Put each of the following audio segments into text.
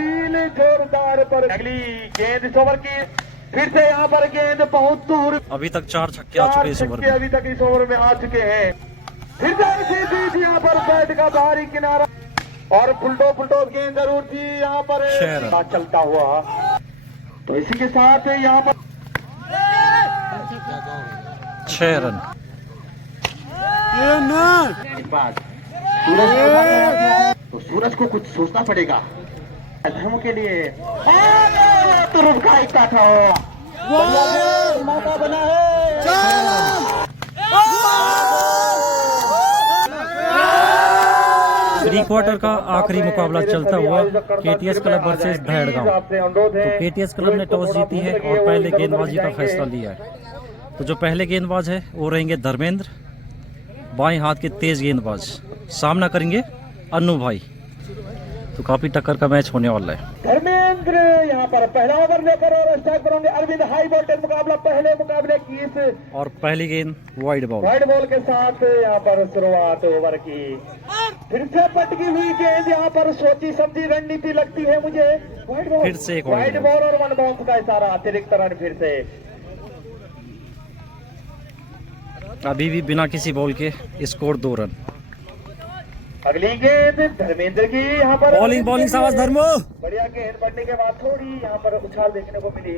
Appeal जोरदार पर अगली गेंद इस ओवर की फिर से यहाँ पर गेंद बहुत दूर। अभी तक 4 छक्के आ चुके इस ओवर में। अभी तक इस ओवर में आ चुके हैं। फिर से यहाँ पर बैट का बाहरी किनारा और फुलटो गेंद जरूर थी यहाँ पर चलता हुआ। तो इसी के साथ यहाँ पर 6 रन। तो सूरज को कुछ सोचना पड़ेगा धर्म के लिए। तो रुका इतना था मौका बना है। प्री क्वार्टर का आखिरी मुकाबला चलता हुआ केटीएस क्लब वर्सेस भैड़गांव। तो केटीएस क्लब ने टॉस जीती है और पहले गेंदबाजी का फैसला लिया है। तो जो पहले गेंदबाज है वो रहेंगे धर्मेंद्र, बाएं हाथ के तेज गेंदबाज। सामना करेंगे अन्नू भाई। तो काफी टक्कर का मैच होने वाला है। धर्मेंद्र यहाँ पर पहला ओवर लेकर और स्ट्राइक पर होंगे अरविंद। हाई वोल्टेज मुकाबला पहले मुकाबले की इस और पहली गेंद वाइड बॉल के साथ यहाँ पर शुरुआत ओवर की। फिर से पटकी हुई गेंद यहाँ पर सोची समझी रणनीति लगती है मुझे। फिर से एक वाइड बॉल और 1 बाउंस का इशारा, अतिरिक्त रन फिर से। अभी भी बिना किसी बॉल के स्कोर 2 रन। अगली गेंद धर्मेंद्र की यहाँ पर बॉलिंग सावज धर्मो। बढ़िया गेंद पड़ने के बाद थोड़ी यहाँ पर उछाल देखने को मिली।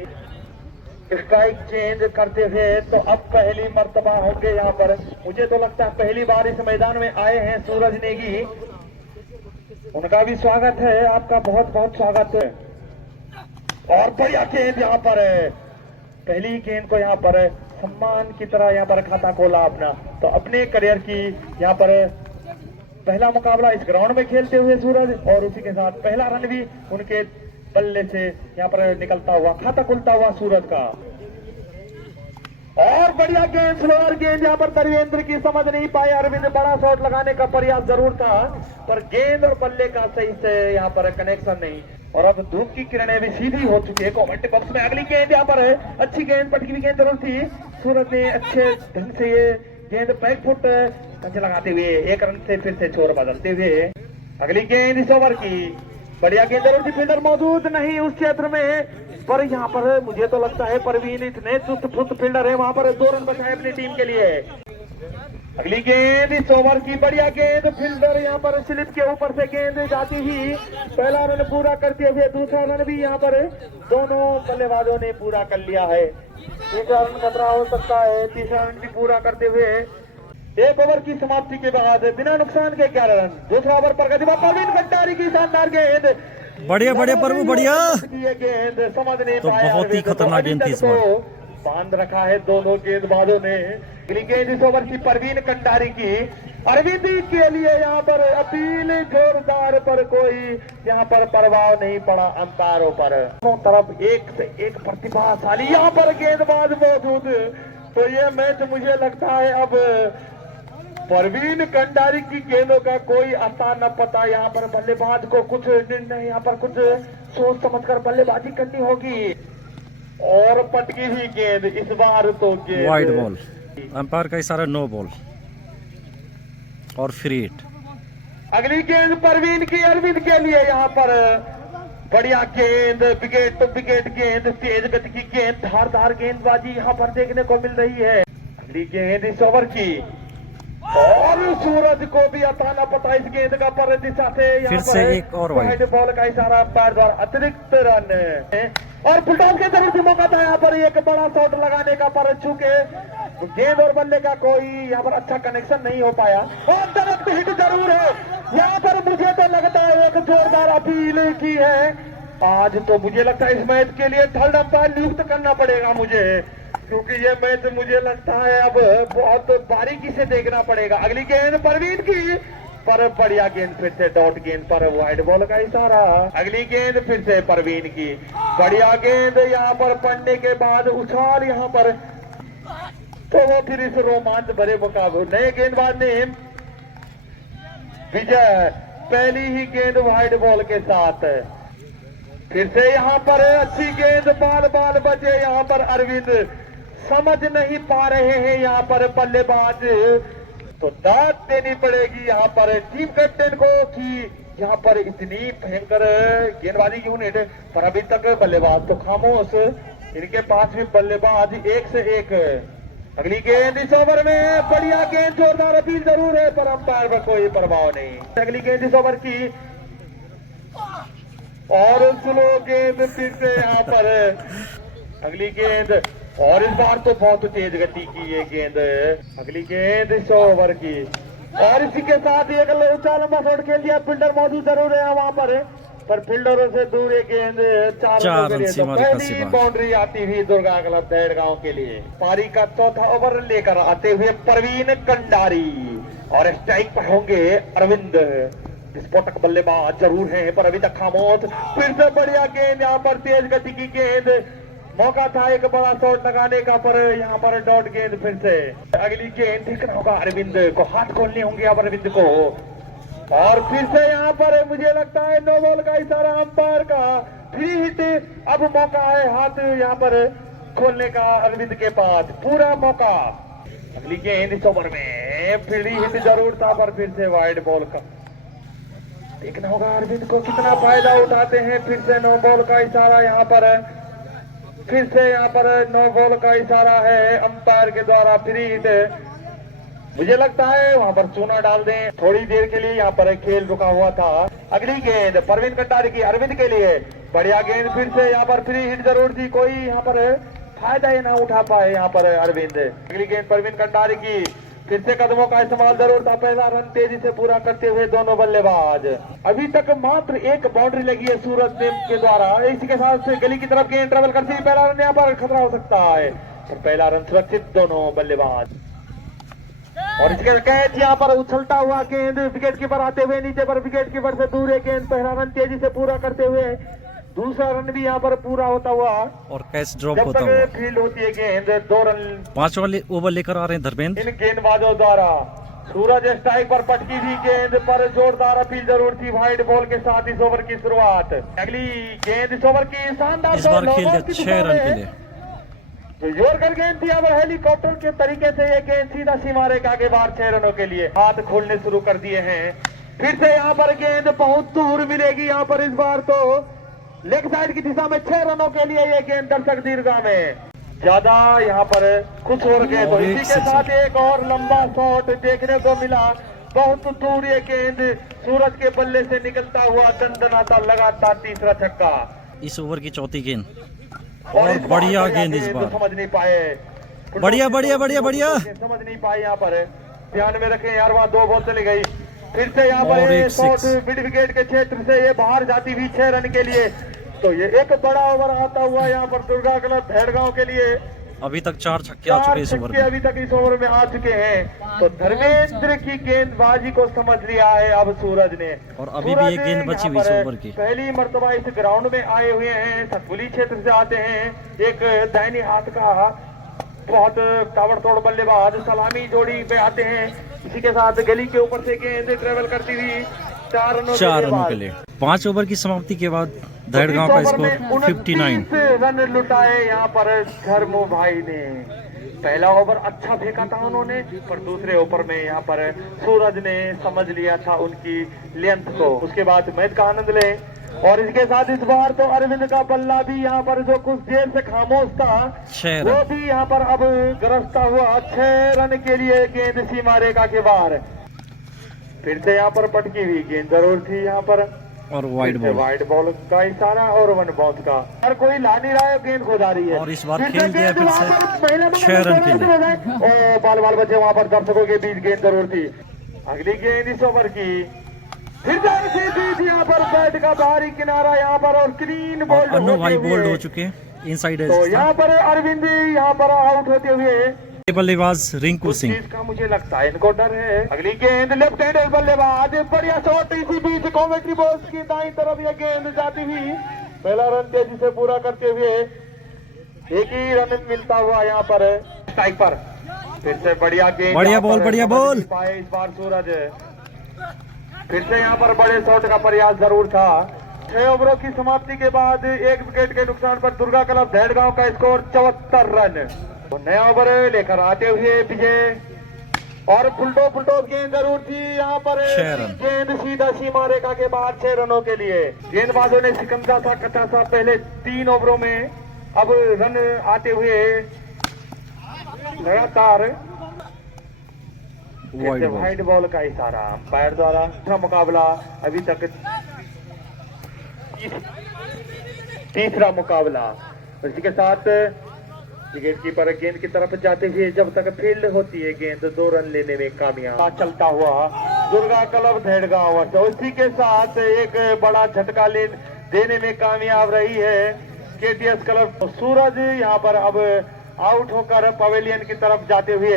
स्ट्राइक चेंज करते हुए तो अब पहली मर्तबा होंगे यहाँ पर। मुझे तो लगता है पहली बार इस मैदान में आए हैं सूरज नेगी। उनका भी स्वागत है, आपका बहुत बहुत स्वागत है। और बढ़िया गेंद यहाँ पर पहली गेंद को यहाँ पर सम्मान की तरह यहाँ पर खाता खोला अपना। तो अपने करियर की यहाँ पर पहला मुकाबला इस ग्राउंड में खेलते हुए सूरज, और उसी के साथ पहला रन भी उनके बल्ले से यहाँ पर निकलता हुआ, खाता खुलता हुआ सूरज का। और बढ़िया गेंद, स्लोअर गेंद यहाँ पर धर्मेंद्र की समझ नहीं पाए। अरविंद बड़ा शॉट लगाने का प्रयास जरूर था पर गेंद और बल्ले का सही से यहाँ पर कनेक्शन नहीं। और अब धूप की किरणें भी सीधी हो चुकी है कमेंट बॉक्स में। अगली गेंद यहाँ पर अच्छी गेंद, पटकी हुई गेंद जरूर थी। सूरज ने अच्छे ढंग से ये गेंद बैक फुट लगाते हुए 1 रन से फिर से छोर बदलते हुए। अगली गेंद इस ओवर की बढ़िया गेंद जरूर थी। फील्डर मौजूद नहीं उस क्षेत्र में, पर यहाँ पर मुझे तो लगता है परवीन इतने चुस्त फुस्त फील्डर है, वहां पर 2 रन बचाए अपनी टीम के लिए। अगली गेंद इस ओवर की बढ़िया गेंद, फील्डर यहाँ पर स्लिप के ऊपर से गेंद जाती ही पहला रन पूरा करते हुए दूसरा रन भी यहाँ पर दोनों बल्लेबाजों ने पूरा कर लिया है। 1 रन खतरा हो सकता है, तीसरा रन भी पूरा करते हुए 1 ओवर की समाप्ति के बाद बिना नुकसान के 11 रन। दूसरा ओवर पर परवीन कट्टारी की शानदार गेंद, बढ़िया प्रभु बढ़िया। ये गेंद समझ नहीं तो बहुत ही खतरनाक गेंद थी इस बार। बांध रखा है दोनों गेंदबाजों ने। अगली गेंद इस ओवर की परवीन कंडारी की। अरविंद के लिए यहाँ पर अपील जोरदार पर कोई यहाँ पर प्रभाव नहीं पड़ा अंपायरों पर। तरफ एक से एक प्रतिभाशाली यहाँ पर गेंदबाज मौजूद। तो ये मैच मुझे लगता है अब परवीन कंडारी की गेंदों का कोई आता न पता। यहाँ पर बल्लेबाज को कुछ निर्णय यहाँ पर कुछ सोच समझकर बल्लेबाजी करनी होगी। और पटकी हुई गेंद इस बार तो गेंद वाइड बॉल, अंपायर का इशारा नो बॉल और फ्री हिट। अगली गेंद परवीन की अरविंद के लिए यहाँ पर बढ़िया गेंद, विकेट तो विकेट गेंद, तेज गति की गेंद, धारदार गेंदबाजी यहाँ पर देखने को मिल रही है। अगली गेंद इस ओवर की और सूरज को भी अता न पता इस गेंद का पर दिशा से फिर से एक और वाइड बॉल का इशारा अंपायर द्वारा, अतिरिक्त रन। और फुलटॉस के जरूर से मौका था यहाँ पर एक बड़ा शॉट लगाने का, पर चूंकि गेंद और बल्ले का कोई यहाँ पर अच्छा कनेक्शन नहीं हो पाया। और डायरेक्ट हिट जरूर है यहाँ पर। मुझे तो लगता है एक जोरदार अपील की है आज। तो मुझे लगता है इस मैच के लिए थर्ड अंपायर नियुक्त करना पड़ेगा मुझे, क्योंकि ये मैच मुझे लगता है अब बहुत बारीकी से देखना पड़ेगा। अगली गेंद परवीन की, पर बढ़िया गेंद फिर से डॉट गेंद पर वाइड बॉल का इशारा। अगली गेंद फिर से परवीन की, बढ़िया गेंद यहाँ पर पड़ने के बाद उछाल यहाँ पर। तो वो फिर इस रोमांच भरे मुकाबले नए गेंदबाज ने विजय, पहली ही गेंद वाइड बॉल के साथ। फिर से यहाँ पर अच्छी गेंद, बाल बचे यहाँ पर अरविंद, समझ नहीं पा रहे हैं यहाँ पर बल्लेबाज। तो दाद देनी पड़ेगी यहाँ पर टीम कैप्टन को कि यहाँ पर इतनी भयंकर गेंदबाजी यूनिट, पर अभी तक बल्लेबाज तो खामोश। इनके पास भी बल्लेबाज एक से एक। अगली गेंद इस ओवर में, बढ़िया गेंद, जोरदार अपील जरूर है पर अंपायर पर कोई प्रभाव नहीं। अगली गेंद इस ओवर की और स्लो गेंद फिर से यहाँ पर। अगली गेंद और इस बार तो बहुत तेज गति की ये गेंद। अगली गेंद इस ओवर की और इसी के साथ एक ऊंचा लंबा शॉट खेल दिया। फील्डर मौजूद जरूर है वहां पर फील्डरों से दूर एक गेंद 4 रनों के लिए। तो पहली बाउंड्री आती हुई दुर्गा क्लब दहेड़गांव के लिए। पारी का चौथा ओवर लेकर आते हुए परवीन कंडारी और स्ट्राइक पर होंगे अरविंद। विस्फोटक बल्लेबाज जरूर है पर अभी तक खामोश। फिर से बढ़िया गेंद, यहाँ पर तेज गति की गेंद। मौका था एक बड़ा शॉट लगाने का पर यहाँ पर डॉट गेंद फिर से। अगली गेंद देखना होगा अरविंद को, हाथ खोलने होंगे अब अरविंद को। और फिर से यहाँ पर मुझे लगता है नो बॉल का इशारा अंपायर का। फ्री हिट, अब मौका है हाथ यहाँ पर खोलने का अरविंद के पास, पूरा मौका। अगली गेंद इस ओवर में फ्री हिट जरूर था पर फिर से वाइड बॉल का। देखना होगा अरविंद को कितना फायदा उठाते हैं। फिर से नो बॉल का इशारा यहाँ पर, फिर से यहाँ पर नो बॉल का इशारा है अंपायर के द्वारा। फ्री हिट, मुझे लगता है वहां पर चूना डाल दें थोड़ी देर के लिए, यहाँ पर खेल रुका हुआ था। अगली गेंद परवीन कंडारी की अरविंद के लिए, बढ़िया गेंद, फिर से यहाँ पर फ्री हिट जरूर थी, कोई यहाँ पर फायदा ही ना उठा पाए यहाँ पर अरविंद। अगली गेंद परवीन कंडारी की, फिर से कदमों का इस्तेमाल जरूर था। पहला रन तेजी से पूरा करते हुए दोनों बल्लेबाज। अभी तक मात्र एक बाउंड्री लगी है सूरज देव के द्वारा। इसी के साथ गली की तरफ गेंद ट्रेवल करती है, पहला रन यहाँ पर खतरा हो सकता है पर पहला रन सुरक्षित दोनों बल्लेबाज। और इसके कैच यहाँ पर उछलता हुआ गेंद विकेट कीपर आते हुए नीचे पर, विकेट कीपर से दूर एक गेंद, पहला रन तेजी से पूरा करते हुए दूसरा रन भी यहाँ पर पूरा होता हुआ और कैच ड्रॉप जब होता तक हुआ। फील्ड होती है गेंद 2 रन 5 वाले ओवर लेकर आ रहे हैं धर्मेंद्र। इन गेंदबाजों द्वारा। सूरज स्ट्राइक पर पटकी थी गेंद पर, जोरदार अपील जरूर थी वाइड बॉल के साथ इस ओवर की शुरुआत। अगली गेंद इस ओवर की शानदार, इस बार खेल दिया 6 रन के लिए। तो जोरकर गेंद थी, अब हेलीकॉप्टर के तरीके से ये गेंद सीधा सीमा रेखा के बाहर 6 रनों के लिए हाथ खोलने शुरू कर दिए हैं। फिर से यहाँ पर गेंद बहुत दूर मिलेगी यहाँ पर, इस बार तो लेग साइड की दिशा में 6 रनों के लिए ये गेंद दर्शक दीर्घा में ज्यादा यहाँ पर खुश हो गए। तो इसी के साथ एक और लंबा शॉट देखने को मिला, बहुत दूर ये गेंद सूरज के बल्ले से निकलता हुआ दंदनाता लगातार तीसरा छक्का। इस ओवर की चौथी गेंद और बढ़िया गेंद इस बार, समझ नहीं पाए, बढ़िया बढ़िया बढ़िया बढ़िया समझ नहीं पाए यहाँ पर। ध्यान में रखें यार, वहाँ 2 बॉल चली गई। फिर से यहाँ पर और ये एक शॉट सिक्स। मिड विकेट के क्षेत्र से ये बाहर जाती हुई 6 रन के लिए। तो ये एक बड़ा ओवर आता हुआ यहाँ पर दुर्गा क्लब दहेड़गांव के लिए। अभी तक 4 छक्के आ चुके इस ओवर में। अभी तक इस ओवर में आ चुके हैं। तो धर्मेंद्र की गेंदबाजी को समझ लिया है अब सूरज ने। और अभी भी एक गेंद बची हुई इस ओवर की। पहली मर्तबा इस ग्राउंड में आए हुए हैं, सतपुली क्षेत्र से आते हैं। एक दाहिनी हाथ का बहुत ताबड़तोड़ बल्लेबाज सलामी जोड़ी पे आते हैं। इसी के साथ गली के ऊपर से गेंद ट्रेवल करती हुई 4 रनों के लिए। 5 ओवर की समाप्ति के बाद दहेड़गांव का स्कोर 59 रन लुटाए यहाँ पर धर्मो भाई ने। पहला ओवर अच्छा फेंका था उन्होंने, पर दूसरे ओवर में यहाँ पर सूरज ने समझ लिया था उनकी लेंथ को। उसके बाद मैच का आनंद ले। और इसके साथ इस बार तो अरविंद का बल्ला भी यहाँ पर जो कुछ देर से खामोश था, 6 वो रन। भी यहाँ पर अब गरजता हुआ 6 रन के लिए गेंद सीमा रेखा के बाहर। फिर से यहाँ पर पटकी हुई गेंद जरूर थी यहाँ पर, और वाइड बॉल। वाइड बॉल का इशारा और 1 बाउंस का। हर कोई ला नहीं रहा है, गेंद खो जा रही है। और इस बार खेल दिया फिर से 6 रन के लिए। बाल बच्चे वहां पर दर्शकों के बीच गेंद जरूर थी। अगली गेंद इस ओवर की, फिर से यहाँ पर बैट का बाहरी किनारा यहाँ पर और क्लीन बॉल। अन्नू भाई बोल्ड हो चुके हैं इनसाइड एज। तो यहाँ पर अरविंद यहाँ पर आउट होते हुए बल्लेबाज रिंकू सिंह। का मुझे लगता है इनको डर है। अगली गेंद लेफ्ट हैंडेड बल्लेबाज, बढ़िया शॉट, इसी बीच कॉमेंट्री बॉक्स की दाईं तरफ ये गेंद जाती हुई पहला रन तेजी से पूरा करते हुए एक ही रन मिलता हुआ यहाँ पर स्ट्राइक पर। फिर से बढ़िया गेंद, बढ़िया बॉल, बढ़िया बॉल। पाए इस बार सूरज। फिर से यहाँ पर बड़े शॉट का प्रयास जरूर था। 6 ओवरों की समाप्ति के बाद 1 विकेट के नुकसान पर दुर्गा क्लब दहेड़गांव का स्कोर 74 रन। तो नया ओवर लेकर आते हुए विजय और फुलटो गेंद जरूर थी यहाँ पर। 6 रन। गेंद सीधा सीमा रेखा के बाहर 6 रनों के लिए। गेंदबाजों ने सिकंजा सा कच्चा सा पहले 3 ओवरों में, अब रन आते हुए लगातार वाइड बॉल का इशारा अंपायर द्वारा। अच्छा मुकाबला अभी तक, तीसरा मुकाबला। इसी के साथ विकेट कीपर गेंद की तरफ जाते हुए जब तक फील्ड होती है गेंद 2 रन लेने में कामयाब चलता हुआ दुर्गा क्लब धेड़गांव। तो इसी के साथ एक बड़ा झटका देने में कामयाब रही है केटीएस क्लब। सूरज यहाँ पर अब आउट होकर पवेलियन की तरफ जाते हुए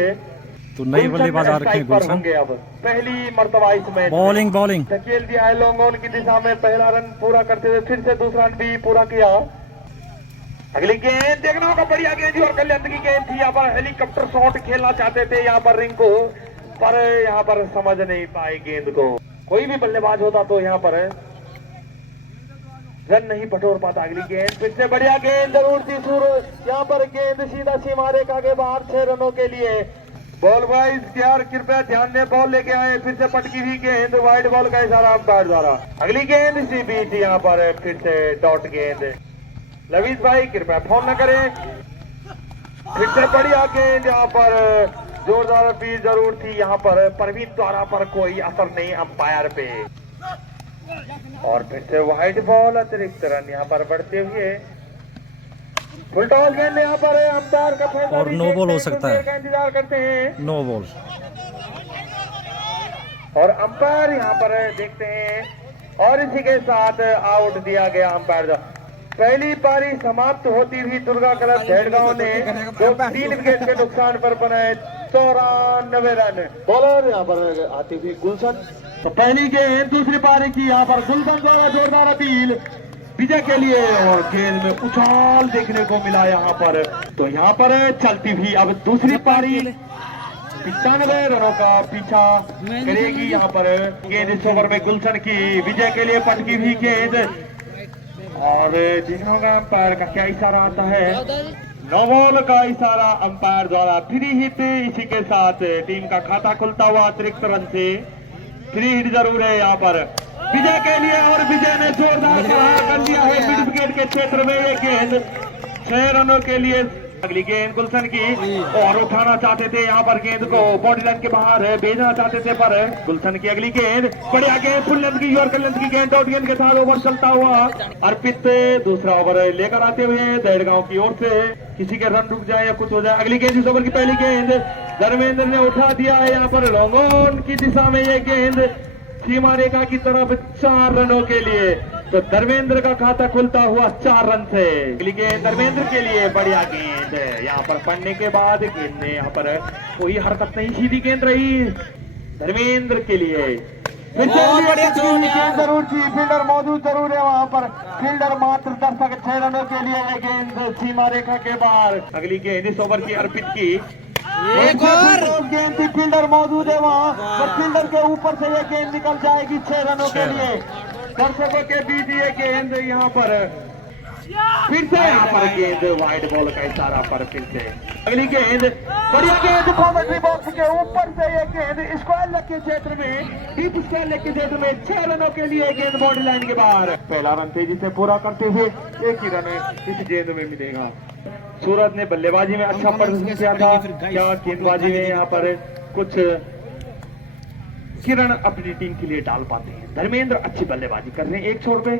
तो नई बल्लेबाज आ रखे हैं गुलशन। होंगे अब पहली मर्तबा इस मैच बॉलिंग धकेल दिया है लॉन्ग ऑन की दिशा में। पहला रन पूरा करते हुए फिर से दूसरा रन भी पूरा किया। अगली गेंद देखना होगा, बढ़िया गेंद और कल्याण की गेंद थी। यहाँ पर हेलीकॉप्टर शॉट खेलना चाहते थे यहाँ पर रिंकू, पर यहाँ पर समझ नहीं पाए गेंद को। कोई भी बल्लेबाज होता तो यहाँ पर रन नहीं बटोर पाता। अगली गेंद फिर से बढ़िया गेंद जरूर थी सूरज। यहाँ पर गेंद सीधा सीमा रेखा के बाहर 6 रनों के लिए। बॉल बॉय यार कृपया ध्यान दें, बॉल लेके आए। फिर से पटकी हुई गेंद, वाइड बॉल का इशारा अंपायर द्वारा। अगली गेंद इसी बीच यहाँ पर फिर से डॉट गेंद। लवीज भाई कृपया फोन न करें। फिर से बढ़िया गेंद यहाँ पर जोरदार अपील जरूर थी यहाँ पर परवीन द्वारा, पर कोई असर नहीं अंपायर पे। और फिर से वाइड बॉल, अतिरिक्त रन यहाँ पर बढ़ते हुए। फुल टॉस गेंद यहाँ पर अंपायर का फैसला और नो बॉल हो सकता है, इंतजार करते हैं। No ball. और अंपायर यहाँ पर देखते हैं और इसी के साथ आउट दिया गया अंपायर। पहली पारी समाप्त होती हुई दुर्गा क्लब धेड़गांव ने 3 विकेट के नुकसान पर बनाए 94 रन। बॉलर यहाँ पर आती हुई गुलशन। तो पहली गेंद दूसरी पारी की यहाँ पर गुलशन द्वारा जोरदार अपील विजय के लिए, और गेंद में उछाल देखने को मिला यहाँ पर। तो यहाँ पर चलती हुई अब दूसरी पारी 95 रनों का पीछा करेगी यहाँ पर। गेंद इस ओवर में गुलशन की विजय के लिए पटकी हुई गेंद, और देखना होगा अंपायर का क्या इशारा आता है। नो बॉल का इशारा अंपायर द्वारा। फ्री हिट, इसी के साथ टीम का खाता खुलता हुआ अतिरिक्त रन से। फ्री हिट जरूर है यहाँ पर विजय के लिए, और विजय ने जोरदार प्रहार कर दिया है मिड विकेट के क्षेत्र में। ये गेंद 6 रनों के लिए। अगली गेंद गुलशन की, और उठाना चाहते थे यहाँ पर गेंद को, बॉडी लाइन के बाहर भेजना चाहते थे, पर गुलशन की अगली गेंद बढ़िया गेंद फुल लेंथ की और लेंथ की गेंद डॉट गेंद के साथ ओवर चलता हुआ अर्पित दूसरा ओवर लेकर आते हुए धेड़गांव की ओर से। किसी के रन रुक जाए या कुछ हो जाए। अगली गेंद इस ओवर की पहली गेंद धर्मेंद्र ने उठा दिया है यहाँ पर लॉन्ग ऑन की दिशा में। ये गेंद सीमा रेखा की तरफ 4 रनों के लिए। तो धर्मेंद्र का खाता खुलता हुआ 4 रन से। अगली गेंद धर्मेंद्र के लिए बढ़िया गेंद यहाँ पर पड़ने के बाद गेंद में यहाँ पर कोई हरकत नहीं, सीधी गेंद रही धर्मेंद्र के लिए। जरूर थी, फील्डर मौजूद जरूर है वहाँ पर। फील्डर मात्र दर्शक 6 रनों के लिए गेंद सीमा रेखा के बाहर। अगली गेंद इस ओवर की अर्पित की, एक और गेंद थी, फील्डर मौजूद है वहाँ पर। फील्डर के ऊपर से ये गेंद निकल जाएगी 6 रनों के लिए। दर्शकों के बीच ये गेंद यहाँ पर फिर से यहाँ पर गेंद वाइड बॉल का इशारा पर फिर से अगली गेंद बढ़िया गेंद कॉमेंट्री बॉक्स के ऊपर से ये गेंद स्क्वायर लेग के क्षेत्र में, डीप स्क्वायर लेग के क्षेत्र में 6 रनों के लिए गेंद बॉडी लाइन के बाहर। पहला रन तेजी से पूरा करते हुए 1 ही रन इस गेंद में मिलेगा। सूरज ने बल्लेबाजी में अच्छा प्रदर्शन किया था, क्या गेंदबाजी में यहाँ पर कुछ किरण अपनी टीम के लिए डाल पाते हैं। धर्मेंद्र अच्छी बल्लेबाजी कर रहे हैं 1 छोड़ पे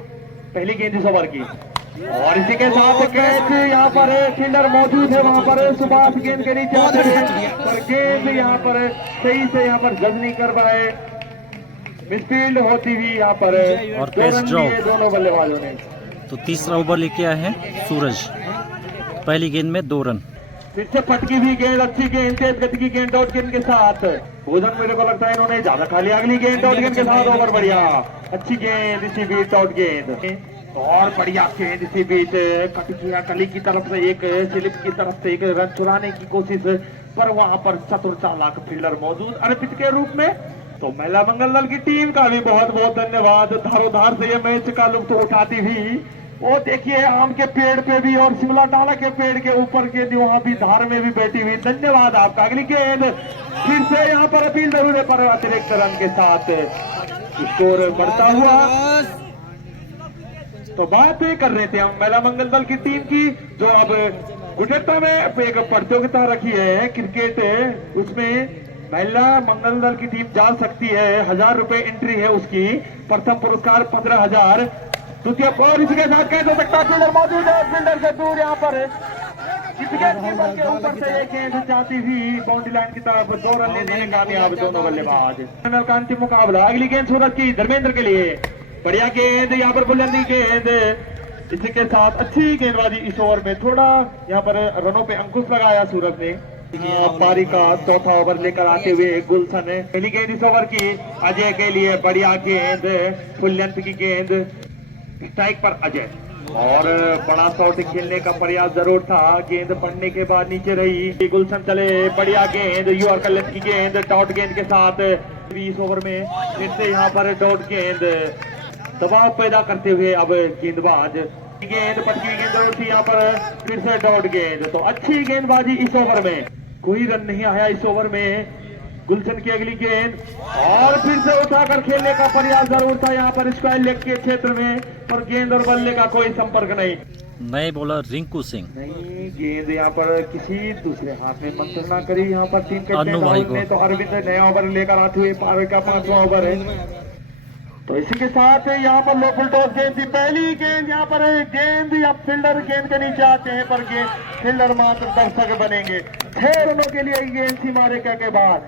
पहली गेंद इस ओवर की, और इसी के साथ कैच यहाँ पर फील्डर मौजूद है वहां पर। सुभाष गेंद के नीचे पर गेंद यहाँ पर सही से यहाँ पर जज नहीं कर पाए, मिसफील्ड होती हुई यहाँ पर और पेस ड्रॉप दोनों बल्लेबाजों ने। तो तीसरा ओवर लेके आए हैं सूरज, पहली गेंद में 2 रन। फिर से फटकी हुई गेंद, अच्छी गेंद, तेज गति की गेंद डॉट गेंद के साथ। भोजन मेरे को लगता है इन्होंने ज्यादा खा लिया। अगली गेंद डॉट गेंद के साथ ओवर बढ़िया, अच्छी गेंद इसी बीच डॉट गेंद, और बढ़िया गेंद इसी बीच कट किया गली की तरफ से, एक स्लिप की तरफ से एक रन चुराने की कोशिश, पर वहां पर चतुर चालाक फील्डर मौजूद अर्पित के रूप में। तो महिला मंगल दल की टीम का भी बहुत बहुत धन्यवाद। धारोधार से ये मैच का लुत्फ उठाती हुई वो देखिए आम के पेड़ पे भी और शिमला टाला के पेड़ के ऊपर के वहां भी धार में भी बैठी हुई। धन्यवाद आपका। अगली गेंद फिर से यहाँ पर अपील जरूर है पर अतिरिक्त रन के साथ स्कोर बढ़ता हुआ। तो बात कर रहे थे हम महिला मंगल दल की टीम की, जो अब गुजरात में एक प्रतियोगिता रखी है क्रिकेट, उसमें महिला मंगल दल की टीम जा सकती है। 1000 रुपए एंट्री है उसकी। प्रथम पुरस्कार 15,000। द्वितीय और इसके साथ कैसे हो सकता है, फील्डर मौजूद है, फील्डर से दूर यहाँ पर विकेट कीपर के ऊपर से एक गेंद जाती हुई बाउंड्री लाइन की तरफ 2 रन लेने में कामयाब दोनों बल्लेबाज। का अंतिम मुकाबला। अगली गेंद सूरज की धर्मेंद्र के लिए। बढ़िया गेंद यहाँ पर बुलंदी गेंद। इसी के साथ अच्छी गेंदबाजी इस ओवर में। थोड़ा यहाँ पर रनों पे अंकुश लगाया सूरज ने। पारी का चौथा ओवर लेकर आते हुए गुलशन। पहली गेंद इस ओवर की अजय के लिए। बढ़िया गेंद, फुल लेंथ की गेंद, स्ट्राइक पर अजय। और बड़ा शॉट खेलने का प्रयास जरूर था, गेंद पड़ने के बाद नीचे रही। गुलशन चले, बढ़िया गेंद, यॉर्कर लेंथ की गेंद डॉट गेंद के साथ। 20 ओवर में फिर से यहाँ पर डॉट गेंद, दबाव पैदा करते हुए अब गेंदबाज। गेंद पटकी गेंद जरूर थी यहाँ पर, फिर से डॉट गेंद। तो अच्छी गेंदबाजी इस ओवर में। कोई रन नहीं आया इस ओवर में। गुलशन की अगली गेंद और फिर से उठाकर खेलने का प्रयास जरूर था यहाँ पर स्क्वायर लेग के क्षेत्र में, पर गेंद और बल्ले का कोई संपर्क नहीं। नए बॉलर रिंकू सिंह। नहीं, गेंद यहाँ पर किसी दूसरे हाथ में मंत्रणा करी यहाँ पर टीम अनु भाई को। तो अरविंद नया ओवर लेकर आते हुए पारी का 5वां ओवर है। तो इसी के साथ यहाँ पर लो फुल टॉस गेंद थी। पहली गेंद यहाँ पर गेंद या फील्डर गेंद के नीचे आते हैं, पर गेंद फील्डर मात्र दर्शक बनेंगे। 6 रनों के लिए गेंद थी मारे के बाद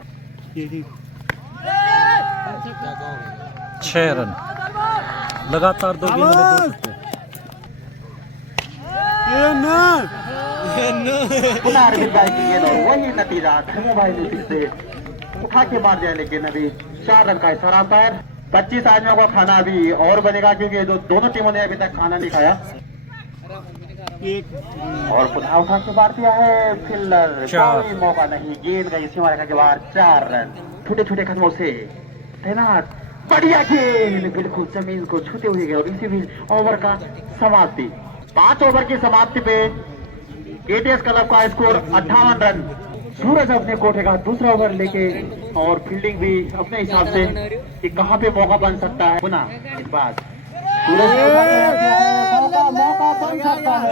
6 रन लगातार 2 गेंदों में 2 छक्के। पुनः अरविंद भाई की गेंद और वही नतीजा। धर्मो भाई ने फिर से उठा के मार दिया, लेकिन अभी 4 रन का इशारा पर 25 आदमियों का खाना अभी और बनेगा, क्योंकि दोनों टीमों ने अभी तक खाना नहीं खाया। और पुनः उठा के मार दिया है फील्डर। कोई मौका नहीं, गेंद गई सीमा रेखा के बाहर। 4 रन छोटे छोटे कदमों से तैनात। बढ़िया गेंद बिल्कुल जमीन को छूते हुए गए। और इसी भी ओवर का समाप्ति। 5 ओवर की समाप्ति पे केटीएस क्लब का स्कोर 58 रन। सूरज अपने कोठे का दूसरा ओवर लेके और फील्डिंग भी अपने हिसाब से कि कहां पे मौका बन सकता है। पुनः इस बार सूरज मौका बन सकता है।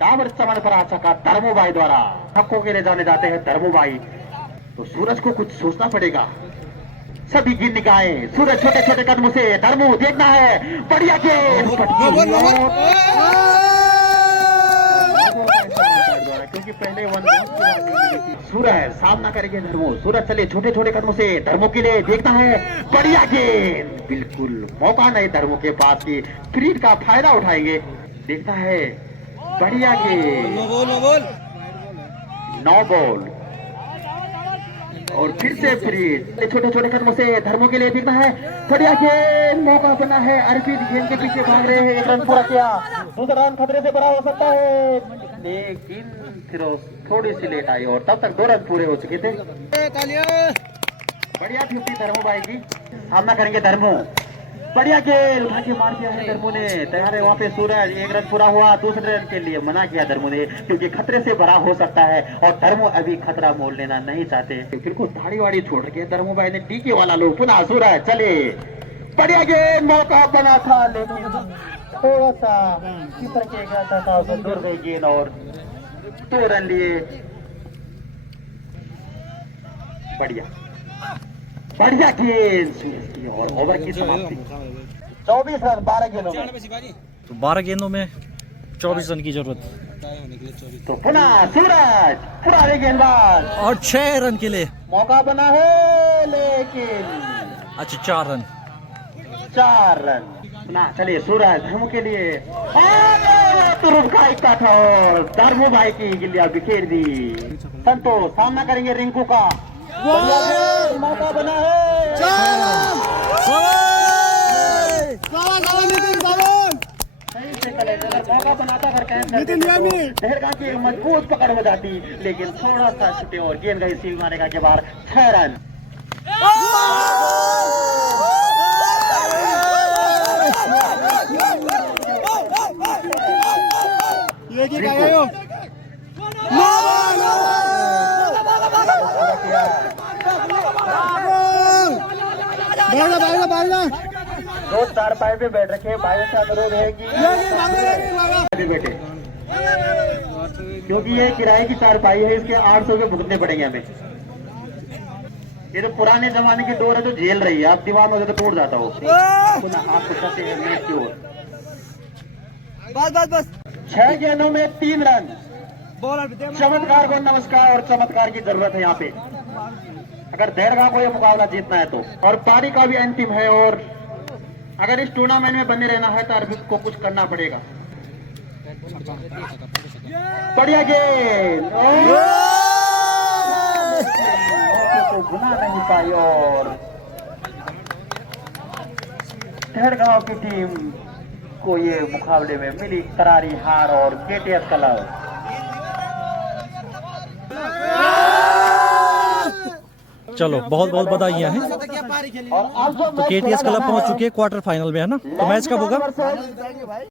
डाबर चमन पर आ सका धर्मोबाई द्वारा। हकों के लिए जाने जाते हैं धर्मोबाई। तो सूरज को कुछ सोचना पड़ेगा। सभी गिन निकाय सूरज छोटे छोटे कदमों से धर्मो देखना है। बढ़िया गेंद, क्योंकि पहले 1 सूरज सामना करेंगे धर्मो। सूरज चले छोटे छोटे कदमों से धर्मो के लिए देखता है। बढ़िया गेंद, बिल्कुल मौका नहीं धर्मो के पास की फ्रीड का फायदा उठाएंगे। देखता है, बढ़िया गेंद, नो बॉल। और फिर से फ्रीड छोटे छोटे कदमों से धर्मो के लिए देखना है। बढ़िया गेंद, मौका बना है। अर्पित गेंद के पीछे भाग रहे हैं। 1 रन पूरा किया। दूसरा रन खतरे से बड़ा हो सकता है, लेकिन फिर थोड़ी सी लेट आई और तब तक 2 रन पूरे हो चुके थे। बढ़िया ड्यूटी धर्मो भाई की। सामना करेंगे धर्मो। बढ़िया गेंद उठा के मार दिया है धर्मो ने। तैयार है वहां पे सूरज। 1 रन पूरा हुआ। दूसरे रन के लिए मना किया धर्मो ने, क्योंकि खतरे से बड़ा हो सकता है और धर्मो अभी खतरा मोल लेना नहीं चाहते। फिर को दाढ़ी वाड़ी छोड़ के धर्मो भाई ने टीके वाला लो। पुनः सूरज चले। बढ़िया गेंद, मौका बना था, लेकिन थोड़ा सा कीपर के गया था, दूर गई गेंद और 2 रन लिए। बढ़िया बढ़िया गेंद सूरज की और ओवर की समाप्ति। 24 रन 12 गेंदों में। तो 12 गेंदों में 24 रन की जरूरत। तो पुनः सूरज पुराने गेंदबाज और 6 रन के लिए मौका बना है, लेकिन अच्छा 4 रन। 4 रन ना चलिए सूरज धर्मो के लिए। तुरुप का एक था और धर्मो भाई की गिल्लियां बिखेर दी। संतोष सामना करेंगे रिंकू का। मौका बना है। मौका बनाता देहरगांव की मजबूत पकड़ हो जाती, लेकिन थोड़ा सा छुटे और गेंद गई सील मारेगा के बाहर। 6 रन। दो चार पाए पे बैठ रखे भाइयों से अनुरोध है कि बैठे, क्योंकि ये किराए की चारपाई है, इसके 800 रुपये भुगतने पड़ेंगे हमें। ये तो पुराने जमाने की डोर है जो झेल रही है, आप दीवार हो तो टूट जाता हो। पुनः आपको कहते हैं मैच की ओर। बस 6 गेंदों में 3 रन। चमत्कार को नमस्कार, और चमत्कार की जरूरत है यहाँ पे अगर देरगाह को यह मुकाबला जीतना है तो। और पारी का भी अंतिम है, और अगर इस टूर्नामेंट में बने रहना है तो अरविंद को कुछ करना पड़ेगा। बढ़िया गेंद तो गुना नहीं पाई, और देरगांव की टीम को ये मुकाबले में मिली करारी हार। और केटीएस क्लब चलो बहुत बहुत बधाइयाँ हैं। तो केटीएस क्लब पहुंच चुकी है क्वार्टर फाइनल में, है ना। तो मैच कब होगा?